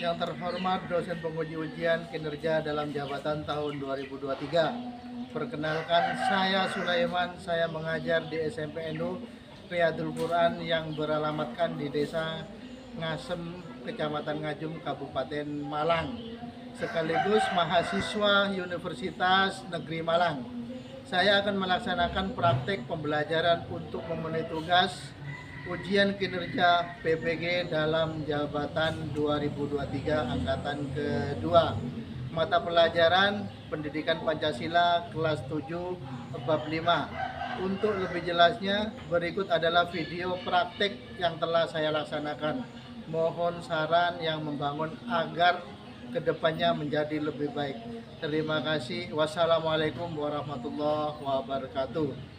yang terhormat dosen penguji ujian kinerja dalam jabatan tahun 2023. Perkenalkan, saya Sulaiman, saya mengajar di SMP NU Riyadul Quran yang beralamatkan di Desa Ngasem, Kecamatan Ngajum, Kabupaten Malang, sekaligus mahasiswa Universitas Negeri Malang. Saya akan melaksanakan praktek pembelajaran untuk memenuhi tugas ujian kinerja PPG dalam jabatan 2023 angkatan kedua. Mata pelajaran Pendidikan Pancasila kelas 7 bab 5. Untuk lebih jelasnya, berikut adalah video praktek yang telah saya laksanakan. Mohon saran yang membangun agar kedepannya menjadi lebih baik. Terima kasih. Wassalamualaikum warahmatullahi wabarakatuh.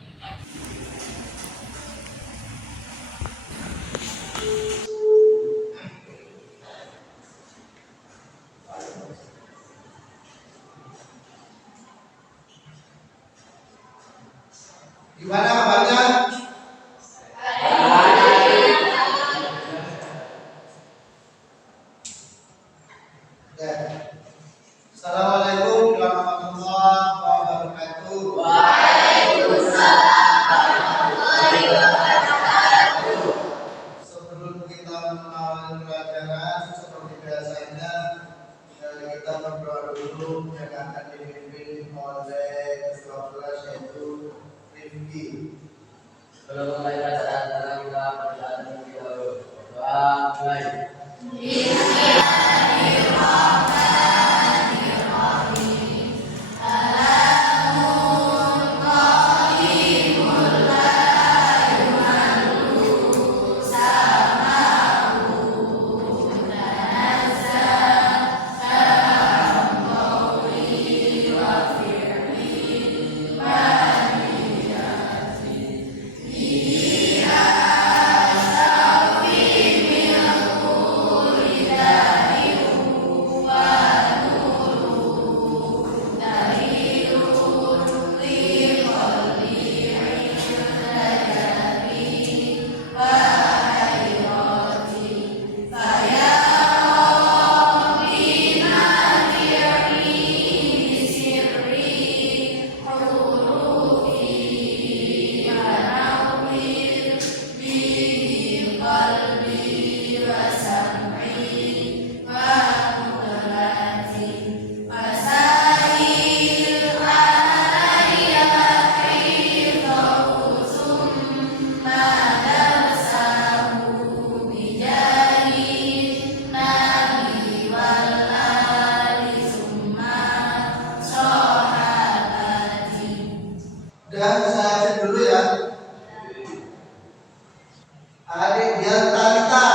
Gimana kabarnya? Assalamualaikum warahmatullahi wabarakatuh. Sebelum kita mengawali pelajaran, seperti biasanya kita berdoa dulu yang akan dipimpin oleh ketua kelas yaitu Rifki. Sebelum mulai pelajaran, kita berdoa terlebih dahulu. Doa mulai. Dan saya cek dulu ya. Adik Dian Talita,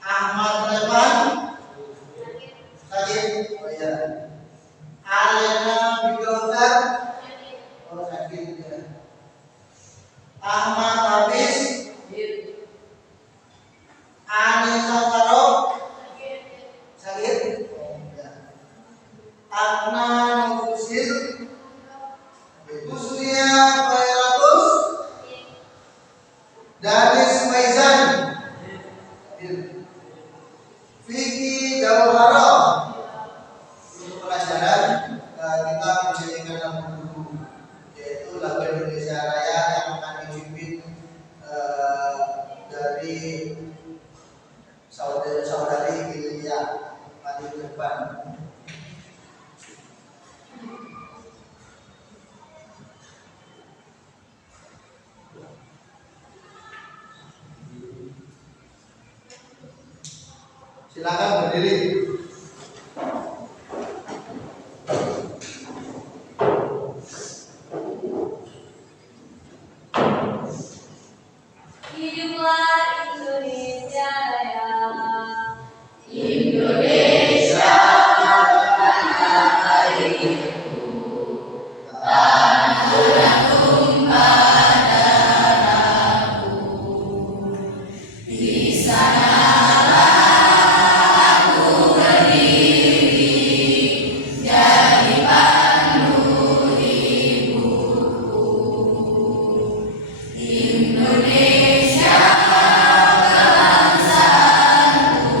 Ahmad Revan, sakit. Oh iya. Alena Bidodar, oh sakit ya. Ahmad Habis, Anissa Sarok, sakit. Oh iya. Agna Nufusil, Kusnia Khairatus, Danis Faizan, Vicky Dawhara. Untuk pelajaran kita menjadikan lagu dulu, yaitu lagu Indonesia Raya yang akan dipimpin dari saudari Gilia maju ke depan. Silakan berdiri. Hiduplah Indonesia Raya. Indonesia tanah airku, tanah yang tumpah darahku. Di sana aku Indonesia kebangsaanku.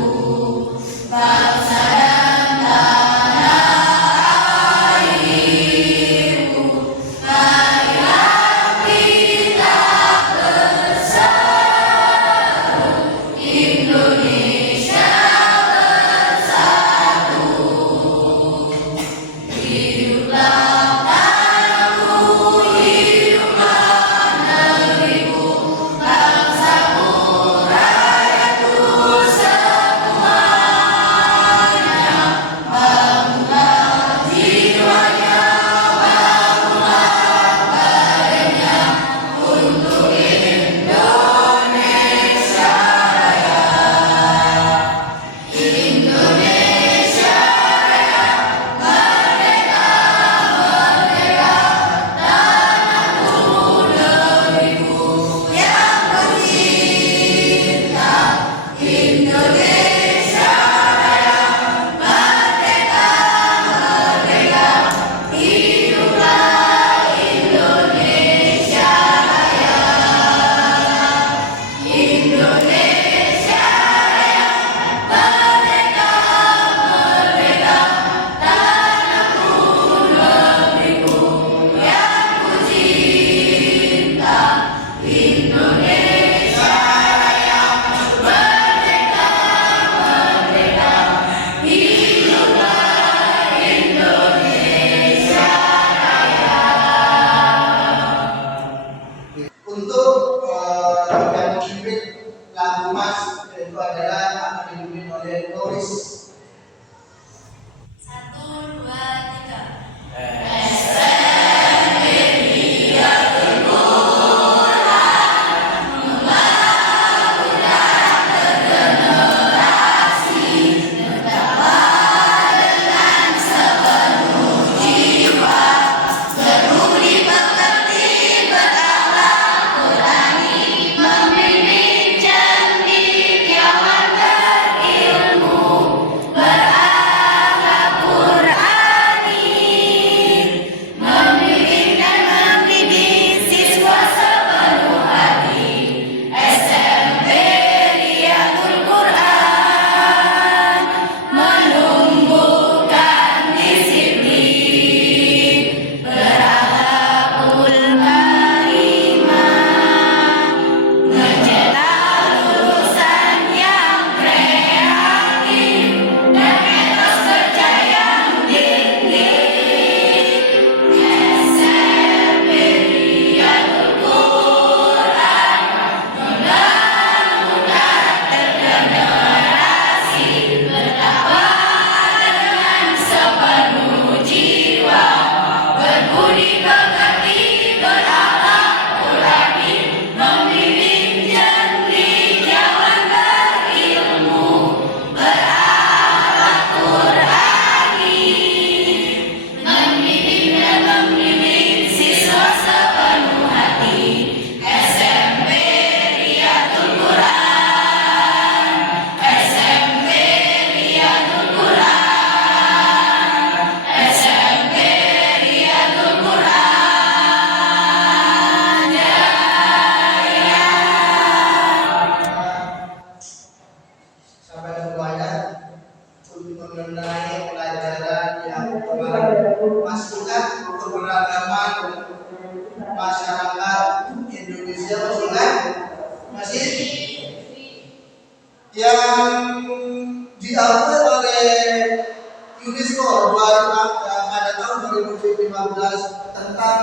2015 tentang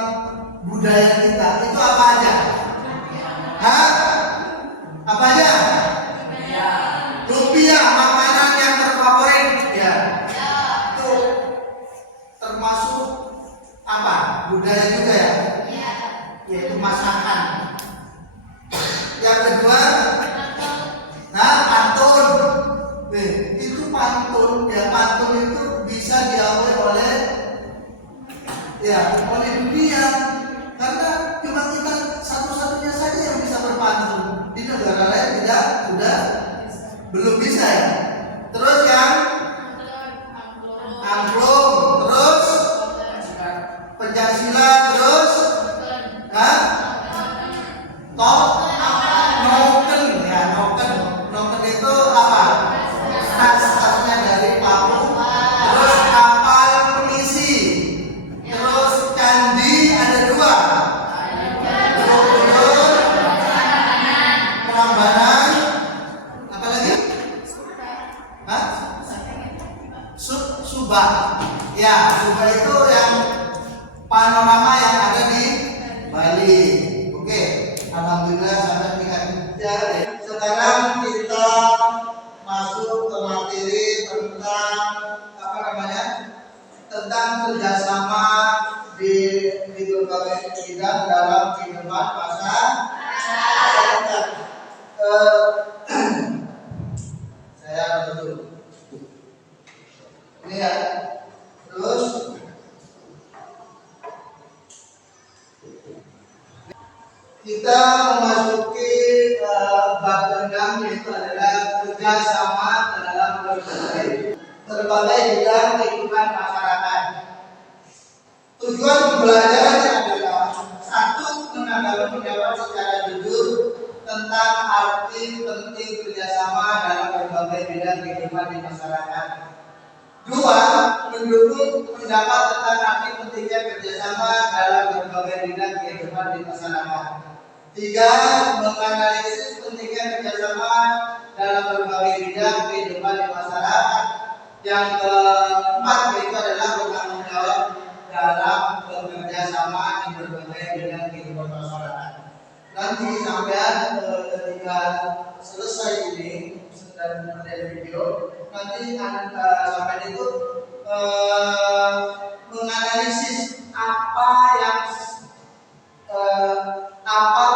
budaya kita. Itu apa aja? Hah? Apa aja? Lumpia, makanan yang terfavorit ya. Itu termasuk apa? Budaya juga ya? Yaitu masakan. Yang kedua, pantun. Nih, itu pantun ya. Pantun itu bisa diakui oleh dunia, karena cuma kita satu-satunya saja yang bisa berpantun. Di negara lain sudah belum bisa ya. Terus yang angklung, terus pencaksilat, terus noken itu apa? Tas-tasnya dari Papua. Terus kapal penisi. Terus candi ada 2. Borobudur, Prambanan, apa lagi? Subah. Ya, Subah itu yang panorama yang ada di Bali. Oke, alhamdulillah sampai tingkat 3. Sekarang kita masuk ke materi tentang kerjasama di berbagai bidang dalam kehidupan masyarakat. Saya betul. Ini ya. Terus kita memasuki bab 6, yaitu adalah kerjasama dalam berbagai bidang kehidupan masyarakat. Tujuan pembelajaran adalah 1. Menanggapi pendapat secara jujur tentang arti penting kerjasama dalam berbagai bidang kehidupan di masyarakat. 2. Mendukung pendapat tentang arti pentingnya kerjasama dalam berbagai bidang kehidupan di masyarakat. 3. Menganalisis pentingnya kerjasama dalam berbagai bidang kehidupan di masyarakat. Yang keempat yaitu adalah bertanggung jawab dalam bekerja sama di berbagai bidang kehidupan masyarakat. Nanti sampai ketika selesai ini dan ada video, nanti sampai itu menganalisis apa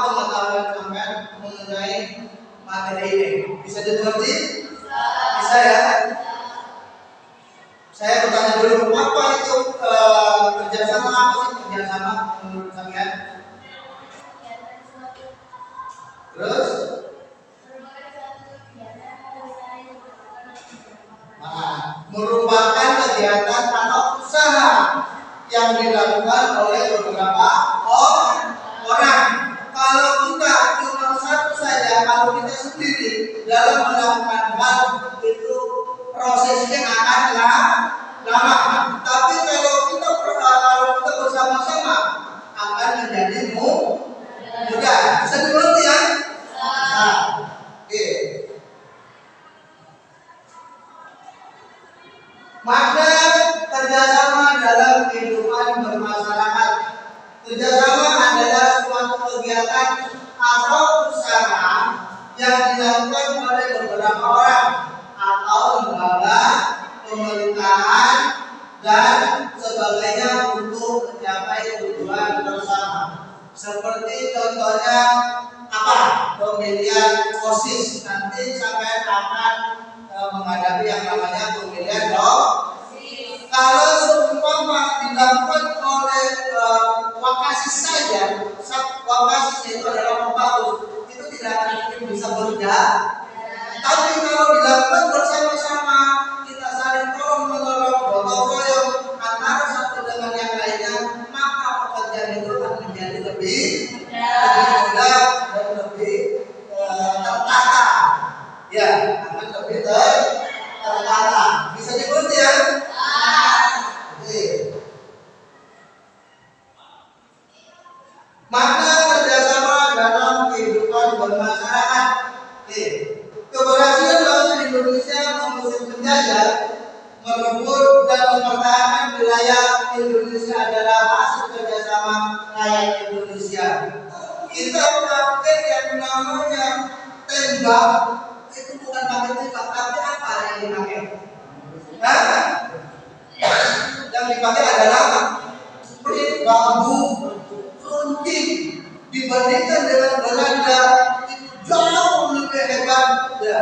pengetahuan sampai mengenai materi ini. Bisa dimengerti? Bisa ya? Saya bertanya dulu, apa itu kerjasama? Apa sih kerjasama menurut kalian? Terus? Merupakan kegiatan atau usaha yang dilakukan oleh beberapa orang. Kalau kita cuma satu saja, kalau kita sendiri dalam melakukan hal itu prosesnya akan lama. Tapi kalau kita bersama-sama akan menjadi mudah. Bisa dimengerti ya? Oke. Makna kerjasama dalam kehidupan bermasyarakat. Kerjasama adalah suatu kegiatan atau usaha yang dilakukan oleh beberapa orang atau lembaga, pemerintahan, dan sebagainya untuk mencapai tujuan bersama. Seperti contohnya apa? Pemilihan OSIS. Nanti sampai akan menghadapi yang namanya pemilihan OSIS. Kalau seumpama dilakukan oleh Wakasis saja, Wakasis itu adalah pembagus, itu tidak akan mungkin bisa berjalan. Tapi kalau dilakukan bersama-sama, kita saling tolong menolong, gotong royong antara satu dengan yang lainnya, maka pekerjaan itu akan menjadi lebih mudah dan lebih tertata. Ya, akan lebih tertata. Bisa dimengerti ya? Oke. Makna kerjasama dalam kehidupan bermasyarakat. Keberhasilan bangsa Indonesia mengusir penjajah, merebut dan mempertahankan wilayah Indonesia adalah rakyat Indonesia. Kita pakai yang namanya tembak, itu bukan pakai tembak, tapi apa yang dipakai? Hah? Yang dipakai adalah sprit, bambu, runting. Dibandingkan dengan Belanda itu jauh lebih hebat. Ya.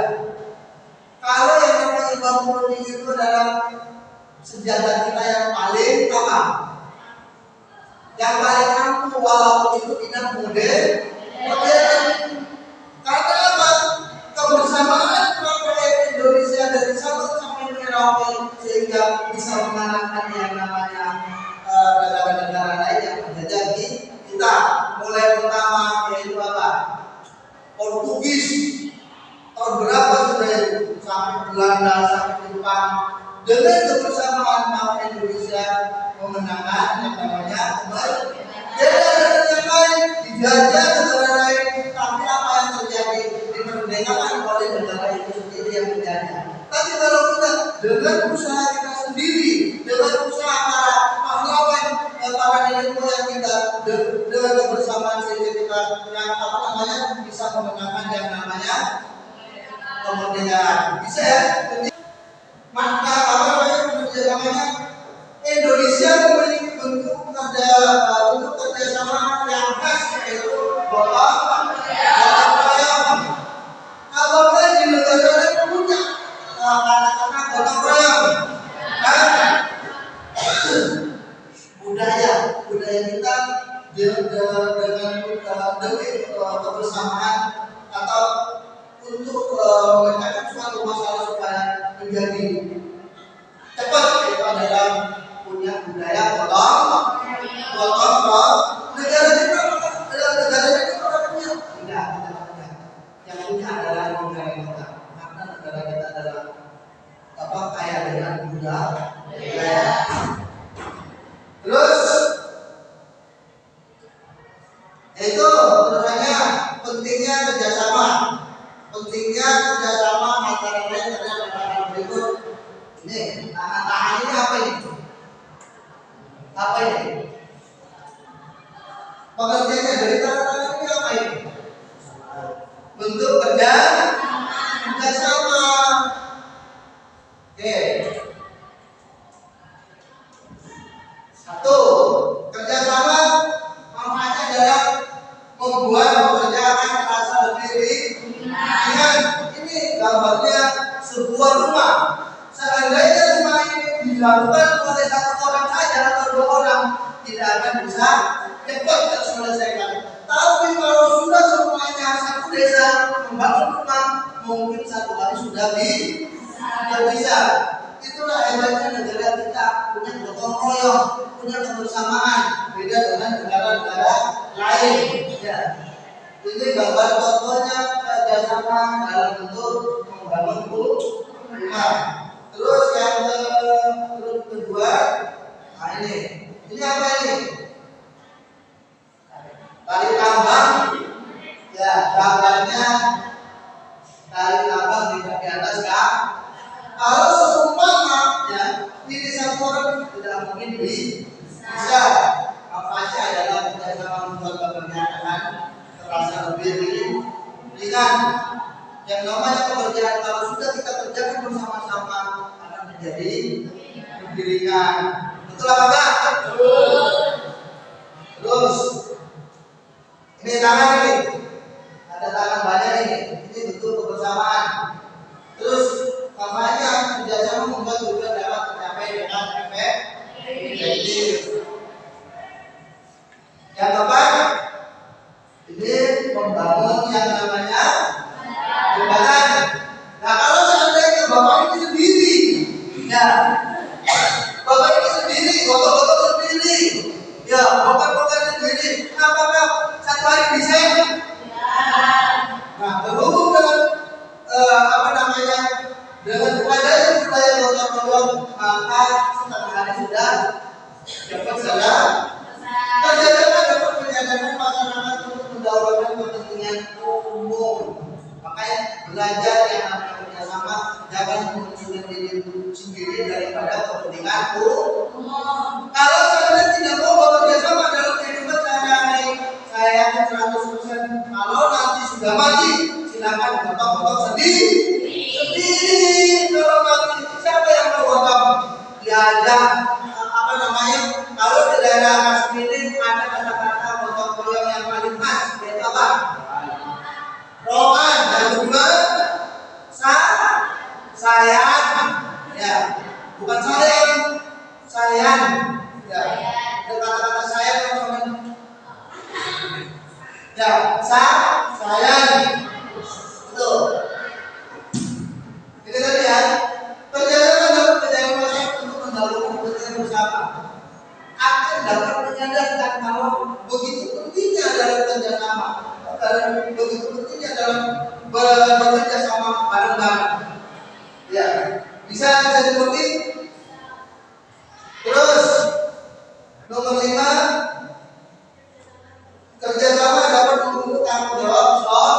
Kalau yang namanya bambu runting itu adalah senjata kita yang paling apa? Yang paling ampuh, walaupun itu tidak modern. Karena apa? Kebersamaan rakyat Indonesia dari Sabang sampai Merauke sehingga bisa mengalahkan yang namanya negara-negara lain yang menjajah kita. Mulai pertama yaitu apa? Portugis. Tahun berapa sudah itu? Sampai Belanda, sampai Jepang. Dengan kebersamaan maka Indonesia memenangkan yang namanya kemerdekaan. Jadi yang lain dijajah negara lain, tapi apa yang terjadi? Dimerdekakan oleh negara itu sendiri yang menjajah. Tapi kalau kita dengan usaha kita sendiri, dengan usaha para pahlawan, para nenek moyang kita, dengan kebersamaan sehingga kita yang apa namanya bisa memenangkan yang namanya kemerdekaan. Bisa ya? Maka apa namanya Indonesia memiliki bentuk kerjasama yang khas yaitu gotong royong. Apakah di negara lain punya karena gotong royong? Budaya kita dengan demi kebersamaan atau untuk memecahkan suatu masalah supaya menjadi cepat itu adalah punya budaya gotong royong. Negara kita punya? Tidak, kita punya. Yang punya adalah negara kita. Karena negara kita adalah apa kaya dengan budaya. Terus itu sebenarnya pentingnya kerjasama. Pentingnya kerjasama antara lain adalah berikut. Ini tangan ini apa ini? Apa ini? Pengertiannya dari tangan ini apa ini? Bentuk kerjasama. Oke. Satu, kerjasama manfaatnya adalah membuat pekerjaan terasa lebih ringan. Ini gambarnya sebuah rumah. Seandainya rumah ini dilakukan oleh satu orang saja atau dua orang, tidak akan bisa cepat terselesaikan. Tapi kalau sudah semuanya satu desa membangun rumah, mungkin satu hari sudah bisa. Itulah hebatnya negara kita, punya gotong royong, punya kebersamaan, beda dengan negara-negara lain. Ya. Ini gambar contohnya kerjasama dalam bentuk membangun rumah. Terus yang kedua, nah ini apa ini? Tali tambang, ya gambarnya tali tambang di atas kan? Kalau seumpama ya ini satu orang tidak mungkin bisa. Manfaatnya adalah kerjasama membuat pekerjaan terasa lebih ringan. Yang namanya pekerjaan kalau sudah kita kerjakan bersama-sama akan menjadi lebih ringan. Betul apa enggak? Betul. Terus ini tangan ini, ada tangan banyak ini. Ini bentuk kebersamaan. Terus makanya kerjasama membuat tujuan dapat tercapai dengan efektif. Yang keempat, ini membangun yang namanya jembatan. Nah kalau seandainya bapak ini sendiri, ya bapak ini sendiri, bapak sendiri, ya bapak sendiri, apakah satu hari bisa? Nah berhubung dengan dengan adanya budaya gotong royong, maka setengah hari sudah dapat salah. Kerjasama dapat menyadarkan masyarakat untuk mendahulukan kepentingan umum. Makanya belajar yang namanya kerjasama jangan memunculkan diri sendiri daripada kepentingan umum. Kalau kalian tidak mau bekerja sama dalam kehidupan ini ada kata-kata gotong royong yang paling khas, yaitu apa? Roan. Yang kedua, sayang. Ya, bukan sayang, sayang. Ya, ada kata-kata sayang yang sama. Ya, sayang. Betul. Ini tadi ya. Perjalanan dalam perjalanan masyarakat untuk mendahului kepentingan bersama akan dapat menyadarkan kalau begitu pentingnya dalam kerjasama, begitu pentingnya dalam bekerja sama bareng-bareng. Ya, bisa dimengerti. Terus nomor 5, kerjasama dapat membentuk tanggung jawab sosial.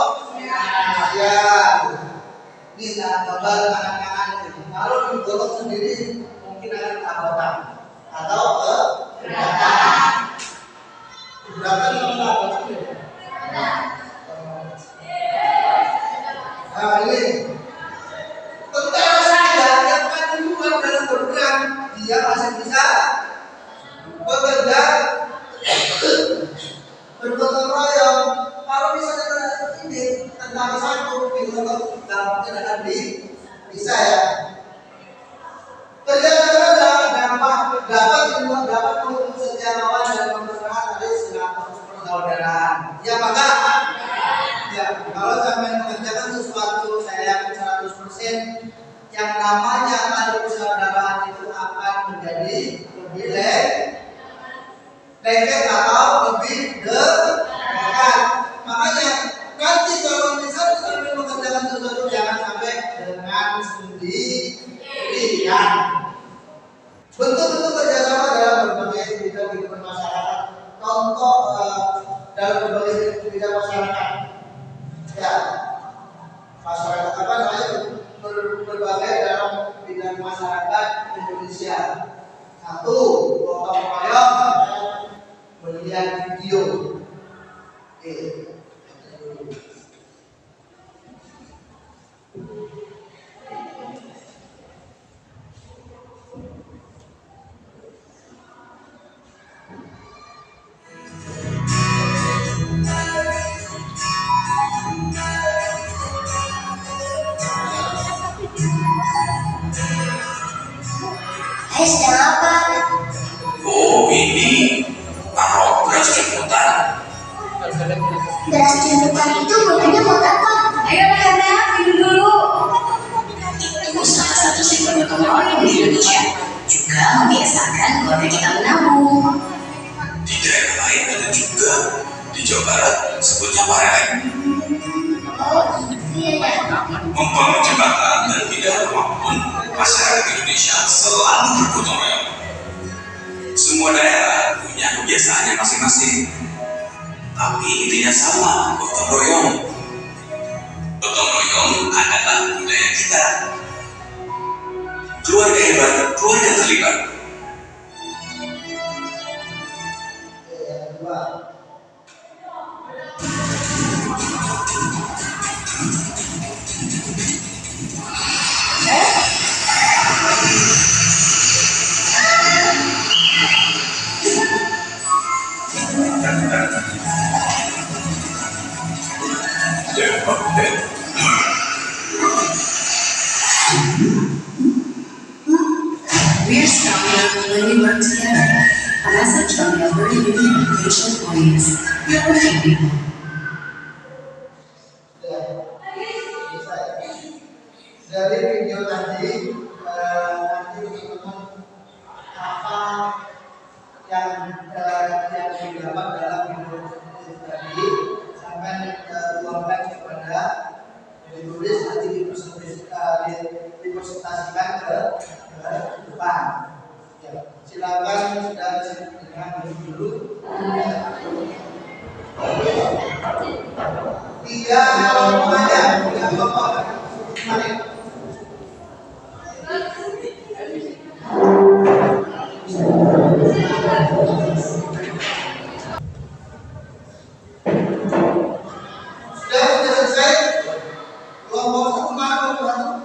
Ini gambar kanan-kanan ini. Kalau digotong sendiri mungkin akan keabotan atau keberatan. Keberatan sama keabotan. Nah ini tentara saja yang paling kuat dalam berperang, dia masih bisa bekerja bergotong royong. Kalau misalnya ini tentara satu digotong, dampaknya akan bisa ya. Kerjasama dapat mendukung sejarawan dan mempererat tadi silaturahmi persaudaraan. Ya maka ya kalau sampai mengerjakan sesuatu, saya yakin 100% yang namanya tadi persaudaraan itu akan menjadi lebih lengket atau lebih dekat. Makanya nanti kalau misalnya sampai mengerjakan sesuatu, jangan sampai dengan sendirian. Bentuk-bentuk kerjasama dalam berbagai bidang kehidupan masyarakat. Contoh dalam berbagai bidang masyarakat. Ya, masyarakat apa namanya? Berbagai dalam bidang masyarakat Indonesia. 1, gotong royong melihat video. Oke. Sedang apa? Oh, ini taruh beras jemputan. Beras jemputan itu gunanya buat apa? Ayo anak-anak, minum dulu. Itu salah satu simbol gotong royong di Indonesia. Juga membiasakan keluarga kita menabung. Di daerah lain ada juga. Di Jawa Barat sebutnya parelek. Oh, iya. Membangun jembatan dan pindah rumah pun masyarakat Indonesia selalu bergotong royong. Semua daerah punya kebiasaannya masing-masing. Tapi intinya sama, gotong royong. Gotong royong adalah budaya kita. Keluarga hebat, keluarga terlibat. Yang kedua, We are stronger when we work together. A message from the Alberta Union of Provincial Employees. We are working people. ya, bisa ya. Dari video tadi nanti teman-teman apa yang didapat dalam video tadi sampai tuangkan kepada ditulis nanti dipresentasikan ke depan. Ya, silakan sudah dengan dulu. Tiga kelompok aja, 3 kelompok. Mari. Sudah selesai. Kelompok 1 mana kelompok 1?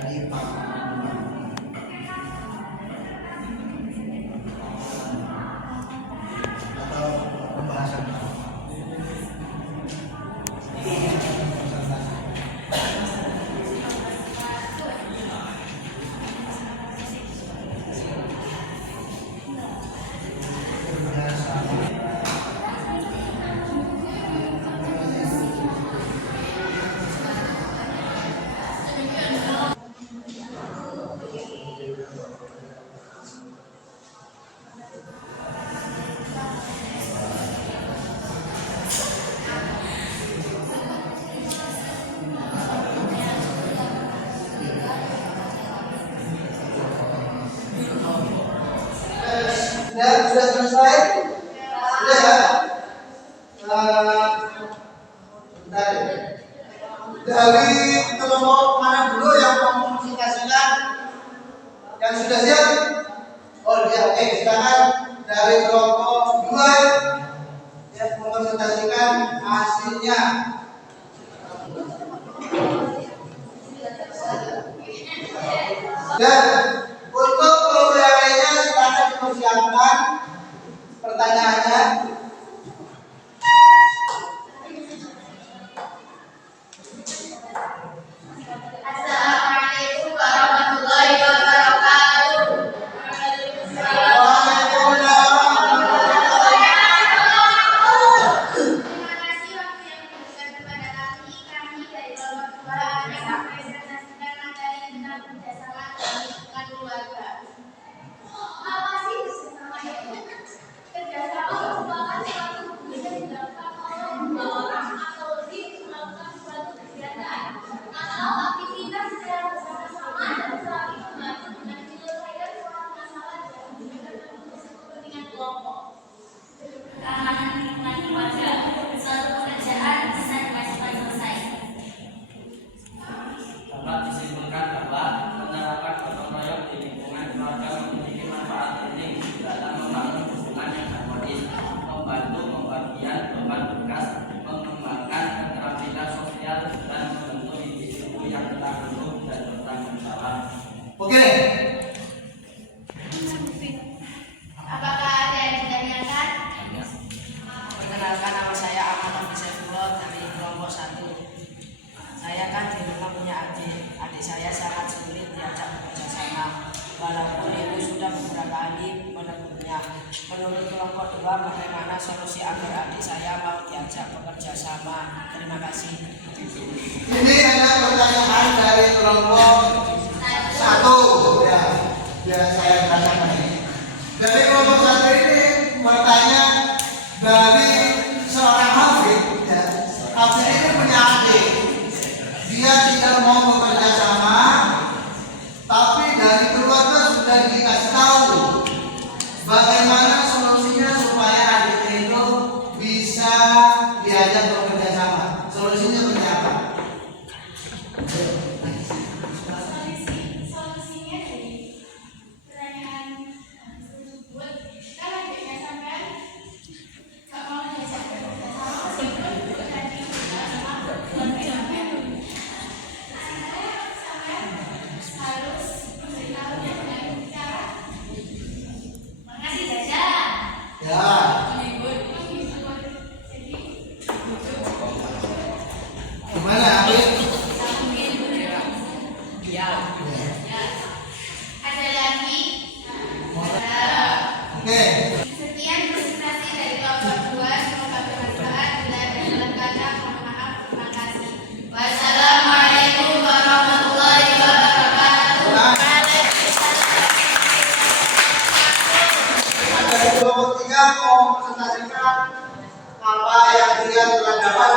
jadi panglima atau pembahasan. Sudah selesai? Sudah ya? Bentar ya. Dari kelompok mana dulu yang mengkonsultasikan? Yang sudah siap? Oh ya, oke, silakan dari kelompok 2 yang mengkonsultasikan hasilnya. Dan untuk kelompok yang lainnya silakan dipersiapkan pertanyaannya. Assalamualaikum warahmatullahi wabarakatuh. Terima kasih waktu yang diberikan kepada kami dari kelompok 2 yang mempresentasikan materi tentang kerjasama dalam lingkungan keluarga. Apa sih kerjasama itu? Kerjasama merupakan suatu hubungan yang dilakukan oleh dua orang atau lebih melakukan suatu kegiatan atau aktivitas secara bersama-sama dan saling membantu dengan menyelesaikan suatu masalah dan juga menulis kepentingan kelompok. Keamanan lingkungan keluarga, suatu pekerjaan bisa cepat selesai. Dapat disimpulkan bahwa penerapan gotong royong di lingkungan keluarga memiliki manfaat penting dalam membangun hubungan yang harmonis, membantu pembagian beban tugas, mengembangkan keterampilan sosial, dan membentuk individu yang tangguh dan bertanggung jawab. Oke. Apakah ada yang ditanyakan? Perkenalkan, nama saya Ahmad Abdullah dari kelompok 1. Saya kan di rumah punya adik saya sangat sulit diajak bekerja sama. Walaupun ibu sudah beberapa kali menegurnya. Menurut kelompok 2, bagaimana solusi agar adik saya mau diajak bekerja sama? Terima kasih. Ini ada pertanyaan dari kelompok 1 ya. Biar saya katakan ini. Dari kelompok 1 ini bertanya dari seorang hafid ya. Hafid ini punya adik. Dia tidak mau bekerja sama, tapi dari keluarga sudah dikasih tahu bagaimana solusinya supaya adiknya itu bisa diajak bekerja sama. Solusinya seperti apa? Solusinya dari pertanyaan tersebut, kan adiknya sampai nggak mau diajak bekerja sama meskipun tadi sama keluarga sampai harus memberitahunya dengan cara makasih Jaja. Ya. Gimana, Afid? Ya. Ada lagi? Oke. Sekian presentasi dari kelompok 2. Semoga bermanfaat. Bila ada salah kata, mohon maaf. Terima kasih. Wassalamualaikum warahmatullahi wabarakatuh. Dari kelompok 3 mau presentasikan apa yang dia telah dapat.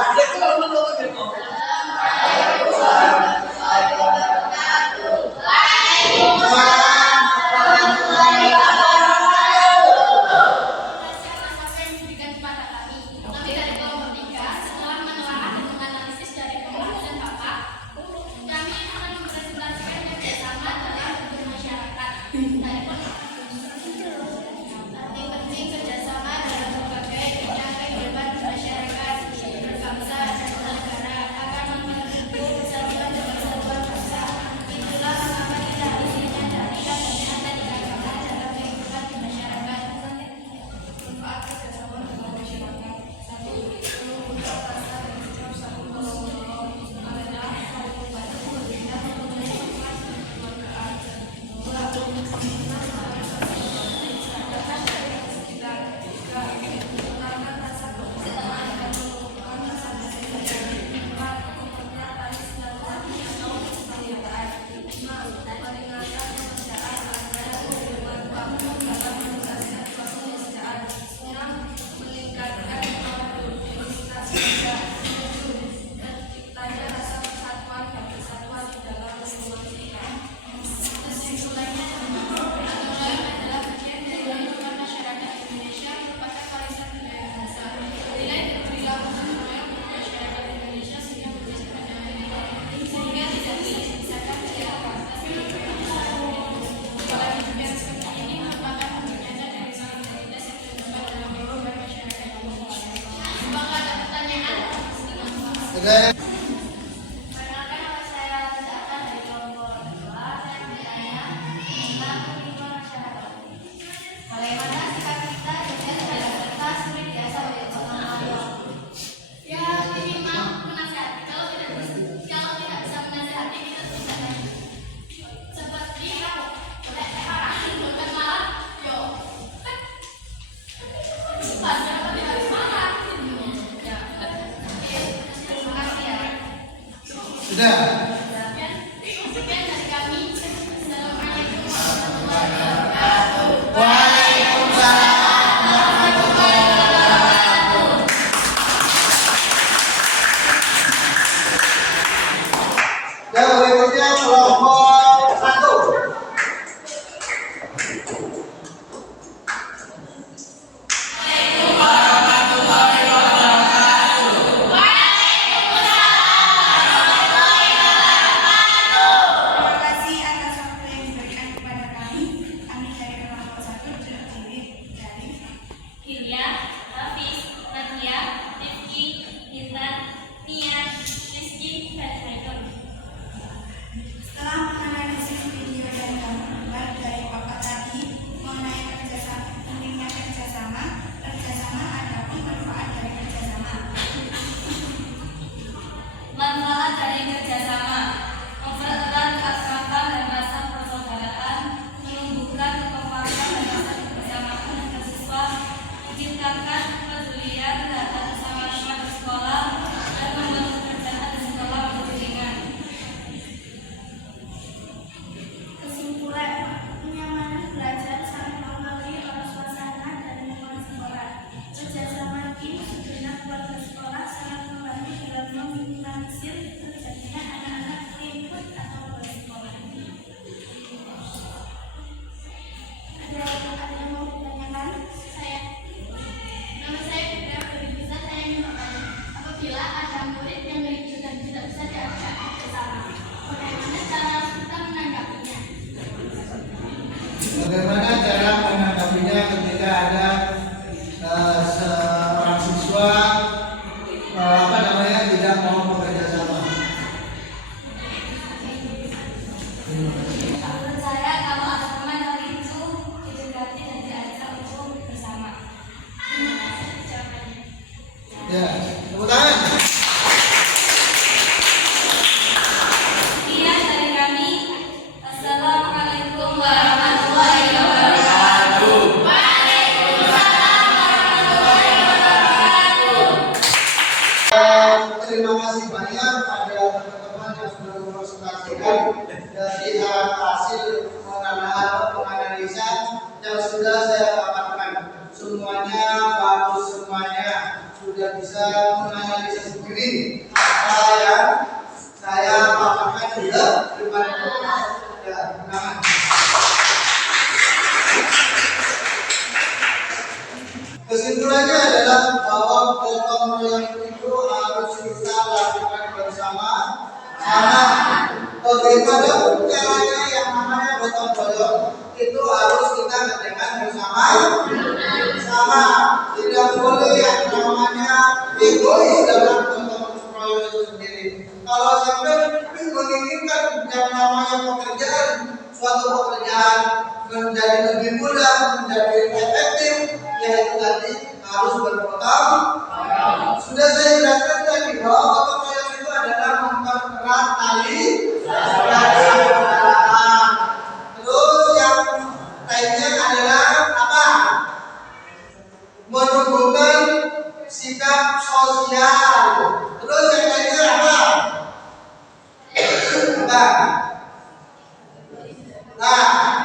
Bagaimana cara menanggapinya ketika ada seorang siswa tidak mau bekerja sama? Menurut saya kalau ada teman hari itu didekati dan diajak untuk bersama. Ya, tepuk tangan. Sekian dari kami. Assalamualaikum warahmatullahi wabarakatuh. Waalaikumsalam warahmatullahi wabarakatuh. Terima kasih banyak pada teman-teman yang sudah mempresentasikan dari hasil penganalisa yang sudah saya dapatkan. Semuanya bagus, semuanya sudah bisa menganalisa sendiri apa yang saya paparkan di depan ya, kenangan. Kesimpulannya adalah bahwa gotong royong itu harus kita lakukan bersama. Bagaimanapun caranya yang namanya gotong royong itu harus kita kerjakan bersama. Tidak boleh yang namanya egois dalam gotong royong itu sendiri. Kalau sampai menginginkan yang namanya pekerjaan, suatu pekerjaan menjadi lebih mudah, menjadi efektif, yaitu tadi harus bergotong. Sudah saya jelaskan tadi bahwa gotong royong itu adalah mempererat tali persaudaraan. Terus yang lainnya adalah apa? Menumbuhkan sikap sosial. Terus yang lainnya apa?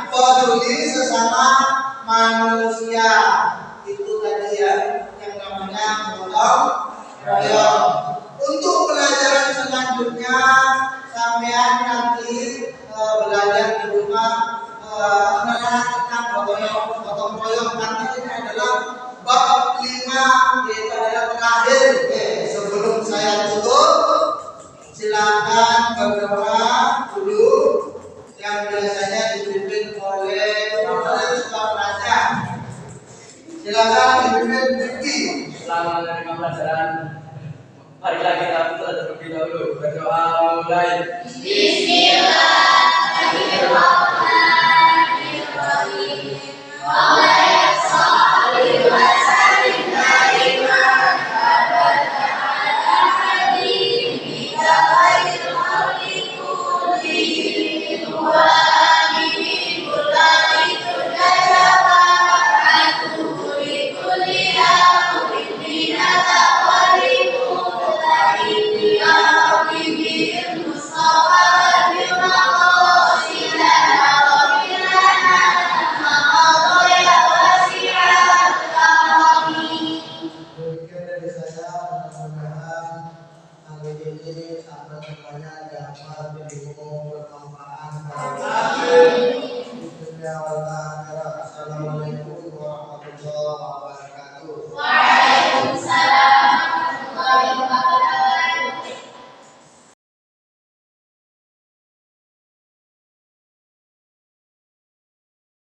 Peduli sesama manusia. Itu tadi ya yang namanya gotong royong. Untuk pelajaran selanjutnya sampean nanti belajar di rumah tentang gotong royong. Nanti ini adalah bab 5, yaitu adalah terakhir. Sebelum saya tutup, silakan berdoa dulu yang biasanya dipimpin oleh Ketua Pelajar. Silakan dipimpin Diki. Selamat menerima pelajaran. Marilah kita terlebih dahulu berdoa mulai. Bismillah.